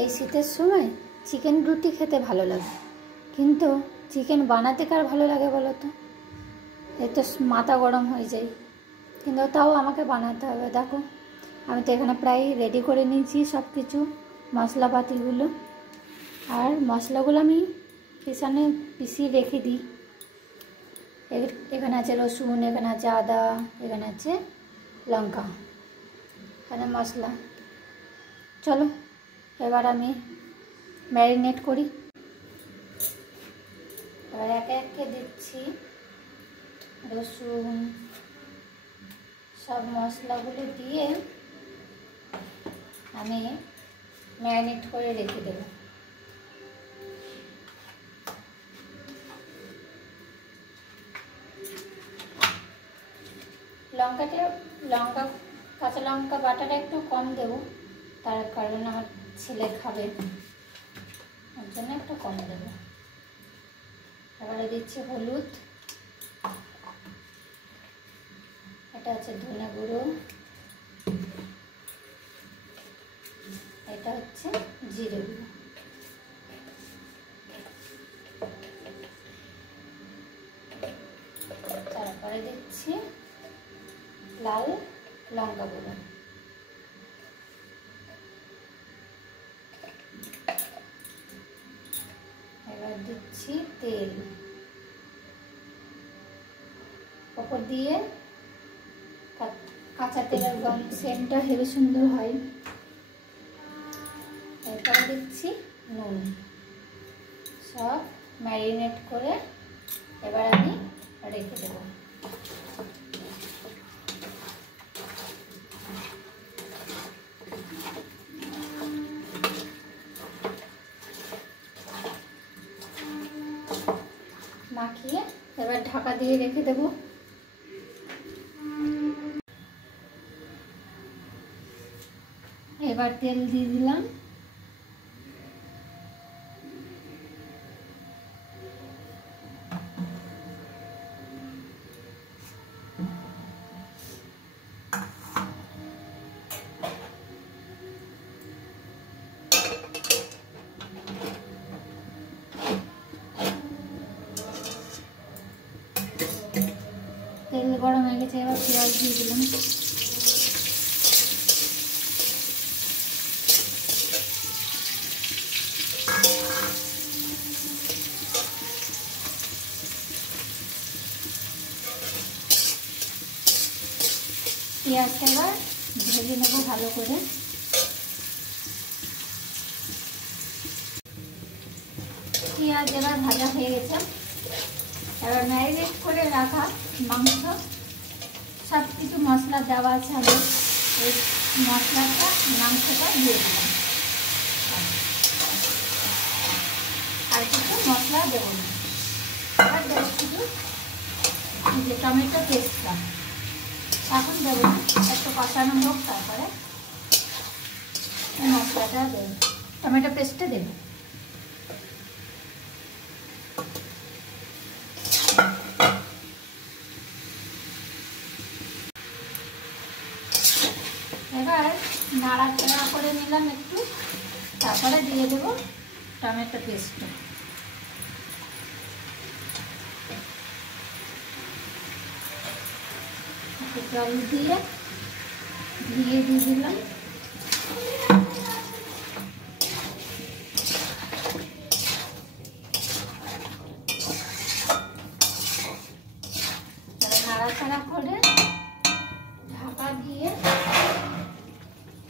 এই শীতের সময় চিকেন রুটি খেতে ভালো লাগে, কিন্তু চিকেন বানাতে কার ভালো লাগে বলো তো? এ তো মাথা গরম হয়ে যায়, কিন্তু তাও আমাকে বানাতে হবে। দেখো আমি তো এখানে প্রায় রেডি করে নিয়েছি সব কিছু মশলাপাতিগুলো, আর মশলাগুলো আমি পিষিয়ে রেখে দিই। এখানে আছে রসুন, এখানে আছে আদা, এখানে আছে লঙ্কা, এখানে মশলা। চলো এবার আমি ম্যারিনেট করি। এবার একে একে দিচ্ছি রসুন, সব মশলাগুলো দিয়ে আমি ম্যারিনেট করে রেখে দেব। কাঁচা লঙ্কা বাটাটা একটু কম দেব, তার কারণ আমার ছেলে খাবে, ওর জন্য একটু কম দেব। এবারে দিচ্ছি হলুদ, এটা হচ্ছে ধনে গুঁড়ো, এটা হচ্ছে জিরে গুঁড়ো, তারপরে দিচ্ছি লাল লঙ্কা গুঁড়ো, এবার দিচ্ছি তেল ওপর দিয়ে। কাঁচা তেলের সেন্টটা হেবি সুন্দর হয়। এরপরে দিচ্ছি নুন, সব ম্যারিনেট করে এবার আমি রেখে দেব। মাখিয়ে এবার ঢাকা দিয়ে রেখে দেব। এবার তেল দিয়ে দিলাম, তেল গরম হয়ে গেছে, এবার পেঁয়াজ দিয়ে দিলাম। পেঁয়াজটা এবার ভেজে নেবো ভালো করে। পেঁয়াজ এবার ভাজা হয়ে গেছে, এবার ম্যারিনেট করে রাখা মাংস, সব কিছু মশলা দেওয়া আছে, আমি এই মশলাটা মাংসটা দিয়ে দিলাম, আর কিছু মশলা দেবো না। আর দেবো শুধু যে টমেটো পেস্টটা, এখন দেবো না, একটু কষানো হোক, তারপরে মশলাটা দেবো, টমেটো পেস্টটা দেবো। এবার নাড়াচাড়া করে নিলাম একটু, তারপরে দিয়ে দেবো টমেটো পেস্টটা। একটু জল দিয়ে দিয়ে দিলাম। নাড়াচাড়া করে ঢাকা দিয়ে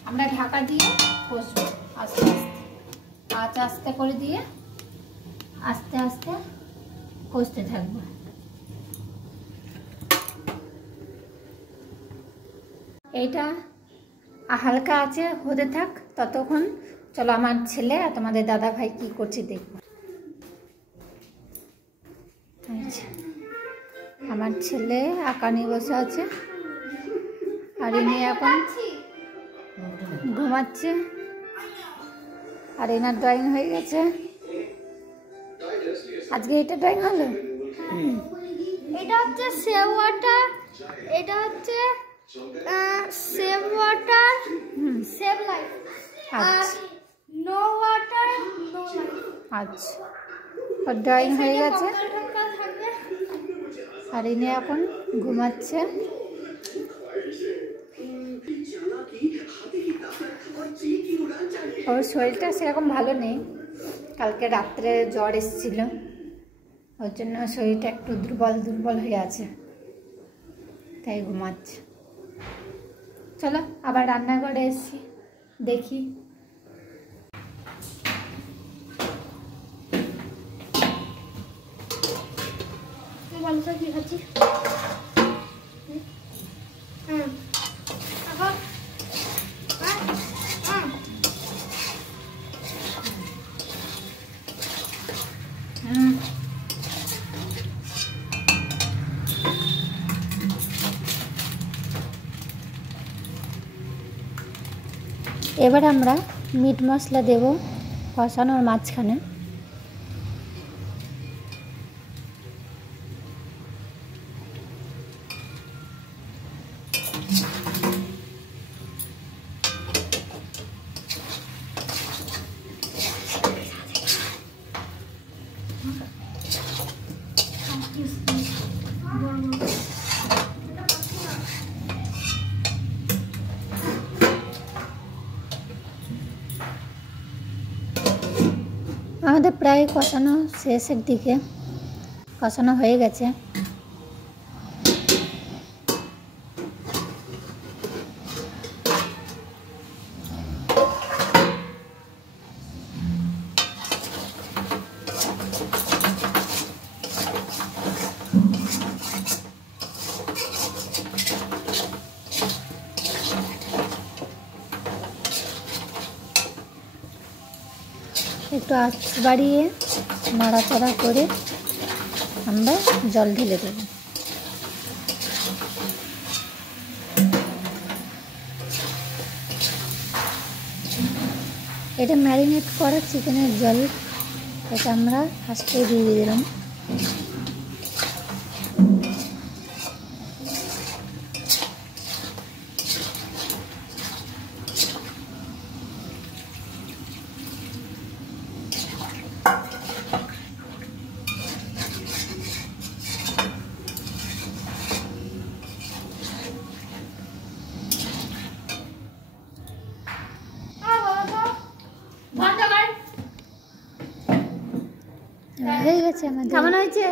আমরা ঢাকা দিয়ে কষবো আস্তে আস্তে, আঁচ আস্তে করে দিয়ে আস্তে আস্তে কষতে থাকবো। এইটা হালকা আছে হতে থাক, ততক্ষণ চলো আমার ছেলে আর তোমাদের দাদা ভাই কি করছে দেখবো। আমার ছেলে আঁকা নিয়ে বসে আছে, আর ইনি এখন ঘুমাচ্ছে, আর এনার ড্রয়িং হয়ে গেছে। আজকে এটা ড্রয়িং হলো, এটা হচ্ছে সেভ ওয়াটার, এটা হচ্ছে সেভ ওয়াটার, সেভ লাইফ, আর নো আচ্ছা, ওর ড্রয়িং হয়ে গেছে ঠক্কা থাকবে। আর ইনি এখন ঘুমাচ্ছে। ওর শরীরটা সেরকম ভালো নেই, কালকে রাত্রে জ্বর এসেছিল, ওর জন্য শরীরটা একটু দুর্বল দুর্বল হয়ে আছে, তাই ঘুমাচ্ছে। চলো আবার রান্নাঘরে এসছি, দেখি। তুই বলো তো কি খাচ্ছিস? হুম এখন এবার আমরা মিট মশলা দেব কষানোর মাঝখানে। আমাদের প্রায় কষানো শেষের দিকে, কষানো হয়ে গেছে। একটু আঁচ বাড়িয়ে নাড়াচাড়া করে আমরা জল ঢেলে দেব। এটা ম্যারিনেট করা চিকেনের জল, এটা আমরা ফার্স্টে দিয়ে দিলাম। হয়ে গেছে আমাদের। কেমন হয়েছে?